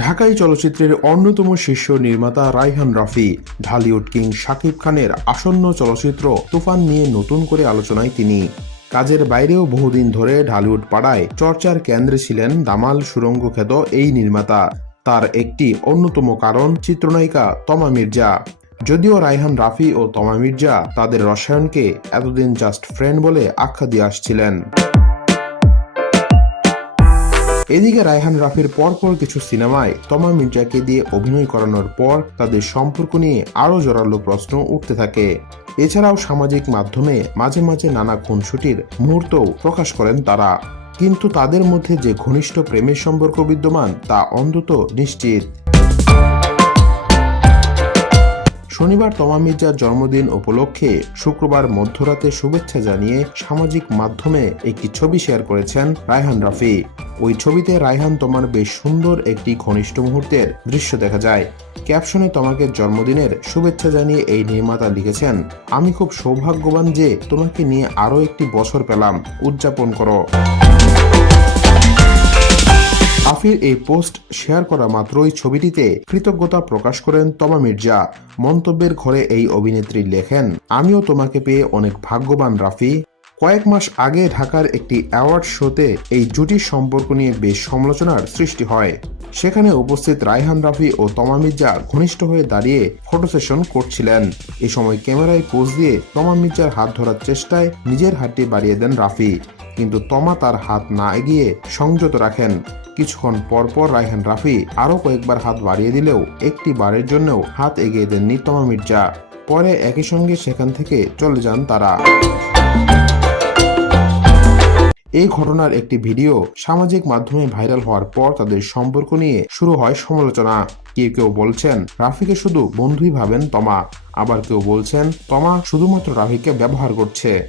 ঢাকাই চলচ্চিত্রের অন্যতম শীর্ষ নির্মাতা রাইহান রাফি, ঢালিউড কিং শাকিব খানের আসন্ন চলচ্চিত্র তুফান নিয়ে নতুন করে আলোচনায় তিনি। কাজের বাইরেও বহুদিন ধরে ঢালিউড পাড়ায় চর্চার কেন্দ্রে ছিলেন দামাল সুরঙ্গ খ্যাত এই নির্মাতা। তার একটি অন্যতম কারণ চিত্রনায়িকা তমা মির্জা। যদিও রাইহান রাফি ও তমা মির্জা তাদের রসায়নকে এতদিন জাস্ট ফ্রেন্ড বলে আখ্যা দিয়ে আসছিলেন। এদিকে রায়হান রাফির পরপর কিছু সিনেমায় তমা মির্জাকে দিয়ে অভিনয় করানোর পর তাদের সম্পর্ক নিয়ে আরও জোরালো প্রশ্ন উঠতে থাকে। এছাড়াও সামাজিক মাধ্যমে মাঝে মাঝে নানা খুনসুটির মুহূর্তও প্রকাশ করেন তারা। কিন্তু তাদের মধ্যে যে ঘনিষ্ঠ প্রেমের সম্পর্ক বিদ্যমান তা অন্তত নিশ্চিত। শনিবার তমা মির্জার জন্মদিন উপলক্ষে শুক্রবার মধ্যরাতে শুভেচ্ছা জানিয়ে সামাজিক মাধ্যমে একটি ছবি শেয়ার করেছেন রায়হান রাফি। ওই ছবিতে রায়হান তোমার বেশ সুন্দর একটি ঘনিষ্ঠ মুহূর্তের দৃশ্য দেখা যায়। ক্যাপশনে তোমাকে জন্মদিনের শুভেচ্ছা জানিয়ে এই নির্মাতা লিখেছেন, আমি খুব সৌভাগ্যবান যে তোমাকে নিয়ে আরও একটি বছর পেলাম। উদযাপন করো। আফির এই পোস্ট শেয়ার করা মাত্রই ছবিটিতে কৃতজ্ঞতা প্রকাশ করেন তমা মির্জা। মন্তব্যের ঘরে এই অভিনেত্রী লেখেন, আমিও তোমাকে পেয়ে অনেক ভাগ্যবান, রাফি। কয়েক মাস আগে ঢাকার একটি অ্যাওয়ার্ড শোতে এই জুটির সম্পর্ক নিয়ে বেশ সমালোচনার সৃষ্টি হয়। সেখানে উপস্থিত রায়হান রাফি ও তমা মির্জা ঘনিষ্ঠ হয়ে দাঁড়িয়ে ফটো সেশন করছিলেন। এ সময় ক্যামেরায় পোজ দিয়ে তমা মির্জার হাত ধরার চেষ্টায় নিজের হাতটি বাড়িয়ে দেন রাফি। কিন্তু তমা তার হাত না এগিয়ে সংযত রাখেন। কিছুক্ষণ পরপর রায়হান রাফি আরও কয়েকবার হাত বাড়িয়ে দিলেও একটি বারের জন্যও হাত এগিয়ে দেননি তমা মির্জা। পরে একই সঙ্গে সেখান থেকে চলে যান তারা। এই ঘটনার একটি ভিডিও সামাজিক মাধ্যমে ভাইরাল হওয়ার পর তাদের সম্পর্ক নিয়ে শুরু হয় সমালোচনা। কেউ কেউ বলছেন, রাফিকে শুধু বন্ধুই ভাবেন তমা। আবার কেউ বলছেন, তমা শুধুমাত্র রাফিকে ব্যবহার করছে।